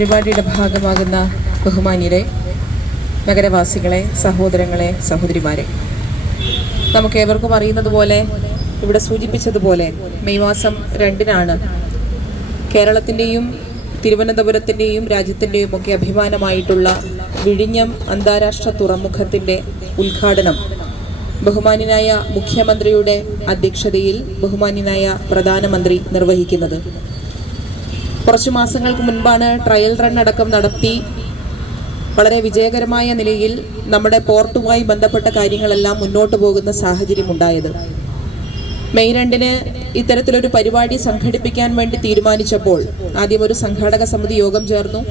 പരിപാടിയുടെ ഭാഗമാകുന്ന ബഹുമാന്യരെ, നഗരവാസികളെ, സഹോദരങ്ങളെ, സഹോദരിമാരെ, നമുക്കേവർക്കും അറിയുന്നതുപോലെ, ഇവിടെ സൂചിപ്പിച്ചതുപോലെ മെയ് മാസം 2-നാണ് കേരളത്തിൻ്റെയും തിരുവനന്തപുരത്തിൻ്റെയും രാജ്യത്തിൻ്റെയും ഒക്കെ അഭിമാനമായിട്ടുള്ള വിഴിഞ്ഞം അന്താരാഷ്ട്ര തുറമുഖത്തിൻ്റെ ഉദ്ഘാടനം ബഹുമാന്യനായ മുഖ്യമന്ത്രിയുടെ അധ്യക്ഷതയിൽ ബഹുമാന്യനായ പ്രധാനമന്ത്രി നിർവഹിക്കുന്നത്. കുറച്ചു മാസങ്ങൾക്ക് മുൻപാണ് ട്രയൽ റൺ അടക്കം നടത്തി വളരെ വിജയകരമായ നിലയിൽ നമ്മുടെ പോർട്ടുമായി ബന്ധപ്പെട്ട കാര്യങ്ങളെല്ലാം മുന്നോട്ട് പോകുന്ന സാഹചര്യമുണ്ടായത്. മെയ് 2-ന് ഇത്തരത്തിലൊരു പരിപാടി സംഘടിപ്പിക്കാൻ വേണ്ടി തീരുമാനിച്ചപ്പോൾ ആദ്യം ഒരു സംഘാടക സമിതി യോഗം ചേർന്നു.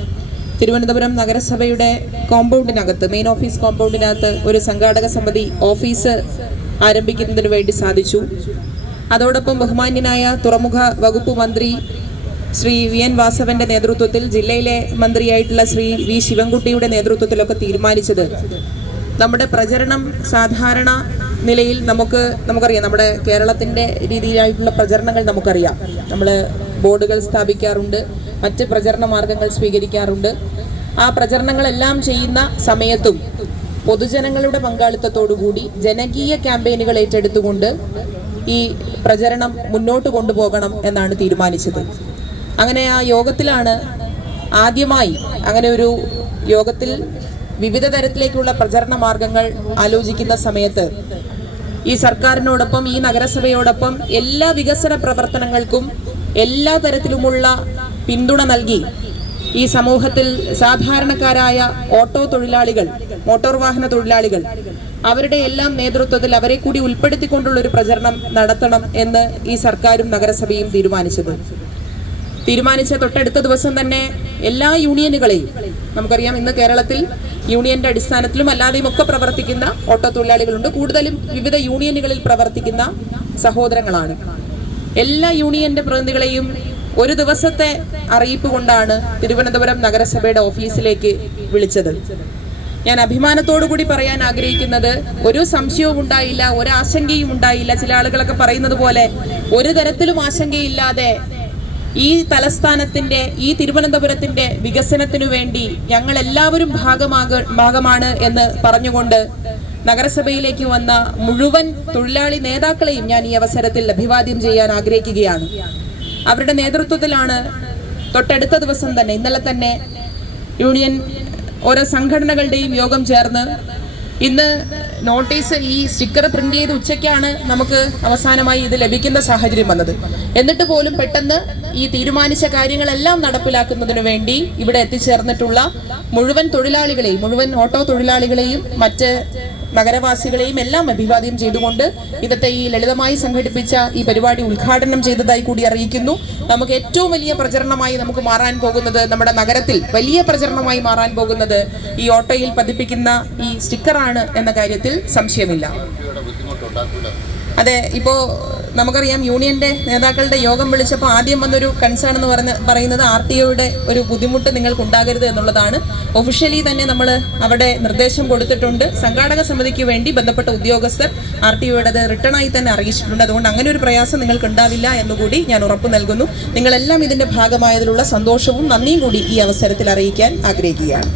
തിരുവനന്തപുരം നഗരസഭയുടെ കോമ്പൗണ്ടിനകത്ത്, മെയിൻ ഓഫീസ് കോമ്പൗണ്ടിനകത്ത് ഒരു സംഘാടക സമിതി ഓഫീസ് ആരംഭിക്കുന്നതിന് വേണ്ടി സാധിച്ചു. അതോടൊപ്പം ബഹുമാന്യനായ തുറമുഖ വകുപ്പ് മന്ത്രി ശ്രീ വി.എൻ. വാസവന്റെ നേതൃത്വത്തിൽ, ജില്ലയിലെ മന്ത്രിയായിട്ടുള്ള ശ്രീ വി. ശിവൻകുട്ടിയുടെ നേതൃത്വത്തിലൊക്കെ തീരുമാനിച്ചത് നമ്മുടെ പ്രചരണം സാധാരണ നിലയിൽ നമുക്കറിയാം. നമ്മുടെ കേരളത്തിൻ്റെ രീതിയിലായിട്ടുള്ള പ്രചരണങ്ങൾ നമുക്കറിയാം. നമ്മൾ ബോർഡുകൾ സ്ഥാപിക്കാറുണ്ട്, മറ്റ് പ്രചരണ മാർഗങ്ങൾ സ്വീകരിക്കാറുണ്ട്. ആ പ്രചരണങ്ങളെല്ലാം ചെയ്യുന്ന സമയത്തും പൊതുജനങ്ങളുടെ പങ്കാളിത്തത്തോടുകൂടി ജനകീയ ക്യാമ്പയിനുകൾ ഏറ്റെടുത്തുകൊണ്ട് ഈ പ്രചരണം മുന്നോട്ട് കൊണ്ടുപോകണം എന്നാണ് തീരുമാനിച്ചത്. അങ്ങനെ ആ യോഗത്തിലാണ് ആദ്യമായി അങ്ങനെ ഒരു യോഗത്തിൽ വിവിധ തരത്തിലേക്കുള്ള പ്രചരണ മാർഗങ്ങൾ ആലോചിക്കുന്ന സമയത്ത് ഈ സർക്കാരിനോടൊപ്പം, ഈ നഗരസഭയോടൊപ്പം എല്ലാ വികസന പ്രവർത്തനങ്ങൾക്കും എല്ലാ തരത്തിലുമുള്ള പിന്തുണ നൽകി ഈ സമൂഹത്തിൽ സാധാരണക്കാരായ ഓട്ടോ തൊഴിലാളികൾ, മോട്ടോർ വാഹന തൊഴിലാളികൾ, അവരുടെ എല്ലാം നേതൃത്വത്തിൽ അവരെ കൂടി ഉൾപ്പെടുത്തിക്കൊണ്ടുള്ള ഒരു പ്രചരണം നടത്തണം എന്ന് ഈ സർക്കാരും നഗരസഭയും തീരുമാനിച്ച തൊട്ടടുത്ത ദിവസം തന്നെ എല്ലാ യൂണിയനുകളെയും, നമുക്കറിയാം ഇന്ന് കേരളത്തിൽ യൂണിയന്റെ അടിസ്ഥാനത്തിലും അല്ലാതെയും ഒക്കെ പ്രവർത്തിക്കുന്ന ഓട്ടോ തൊഴിലാളികളുണ്ട്. കൂടുതലും വിവിധ യൂണിയനുകളിൽ പ്രവർത്തിക്കുന്ന സഹോദരങ്ങളാണ്. എല്ലാ യൂണിയന്റെ പ്രതിനിധികളെയും ഒരു ദിവസത്തെ അറിയിപ്പ് കൊണ്ടാണ് തിരുവനന്തപുരം നഗരസഭയുടെ ഓഫീസിലേക്ക് വിളിച്ചത്. ഞാൻ അഭിമാനത്തോടു കൂടി പറയാൻ ആഗ്രഹിക്കുന്നത്, ഒരു സംശയവും ഉണ്ടായില്ല, ഒരാശങ്കയും ഉണ്ടായില്ല. ചില ആളുകളൊക്കെ പറയുന്നത് പോലെ ഒരു തരത്തിലും ആശങ്കയില്ലാതെ ഈ തലസ്ഥാനത്തിന്റെ, ഈ തിരുവനന്തപുരത്തിന്റെ വികസനത്തിനു വേണ്ടി ഞങ്ങൾ എല്ലാവരും ഭാഗമാണ് എന്ന് പറഞ്ഞുകൊണ്ട് നഗരസഭയിലേക്ക് വന്ന മുഴുവൻ തൊഴിലാളി നേതാക്കളെയും ഞാൻ ഈ അവസരത്തിൽ അഭിവാദ്യം ചെയ്യാൻ ആഗ്രഹിക്കുകയാണ്. അവരുടെ നേതൃത്വത്തിലാണ് തൊട്ടടുത്ത ദിവസം തന്നെ, ഇന്നലെ തന്നെ യൂണിയൻ ഓരോ സംഘടനകളുടെയും യോഗം ചേർന്ന് ഇന്ന് നോട്ടീസ്, ഈ സ്റ്റിക്കർ പ്രിന്റ് ചെയ്ത് ഉച്ചയ്ക്കാണ് നമുക്ക് അവസാനമായി ഇത് ലഭിക്കുന്ന സാഹചര്യം വന്നത്. എന്നിട്ട് പോലും പെട്ടെന്ന് ഈ തീരുമാനിച്ച കാര്യങ്ങളെല്ലാം നടപ്പിലാക്കുന്നതിന് വേണ്ടി ഇവിടെ എത്തിച്ചേർന്നിട്ടുള്ള മുഴുവൻ തൊഴിലാളികളെയും, മുഴുവൻ ഓട്ടോ തൊഴിലാളികളെയും മറ്റ് നഗരവാസികളെയും എല്ലാം അഭിവാദ്യം ചെയ്തുകൊണ്ട് ഇന്നത്തെ ഈ ലളിതമായി സംഘടിപ്പിച്ച ഈ പരിപാടി ഉദ്ഘാടനം ചെയ്തതായി കൂടി അറിയിക്കുന്നു. നമുക്ക് ഏറ്റവും വലിയ പ്രചരണമായി നമുക്ക് മാറാൻ പോകുന്നത്, നമ്മുടെ നഗരത്തിൽ വലിയ പ്രചരണമായി മാറാൻ പോകുന്നത് ഈ ഓട്ടോയിൽ പതിപ്പിക്കുന്ന ഈ സ്റ്റിക്കറാണ് എന്ന കാര്യത്തിൽ സംശയമില്ല. അതെ, ഇപ്പോൾ നമുക്കറിയാം യൂണിയന്റെ നേതാക്കളുടെ യോഗം വിളിച്ചപ്പോൾ ആദ്യം വന്നൊരു കൺസേൺ എന്ന് പറയുന്നത് RTOയുടെ ഒരു ബുദ്ധിമുട്ട് നിങ്ങൾക്ക് ഉണ്ടാകരുത് എന്നുള്ളതാണ്. ഒഫീഷ്യലി തന്നെ നമ്മൾ അവിടെ നിർദ്ദേശം കൊടുത്തിട്ടുണ്ട്. സംഘാടക സമിതിക്ക് വേണ്ടി ബന്ധപ്പെട്ട ഉദ്യോഗസ്ഥർ RTOയുടെ റിട്ടേൺ ആയി തന്നെ അറിയിച്ചിട്ടുണ്ട്. അതുകൊണ്ട് അങ്ങനെ ഒരു പ്രയാസം നിങ്ങൾക്ക് ഉണ്ടാവില്ല എന്നുകൂടി ഞാൻ ഉറപ്പ് നൽകുന്നു. നിങ്ങളെല്ലാം ഇതിന്റെ ഭാഗമായതിലുള്ള സന്തോഷവും നന്ദിയും കൂടി ഈ അവസരത്തിൽ അറിയിക്കാൻ ആഗ്രഹിക്കുകയാണ്.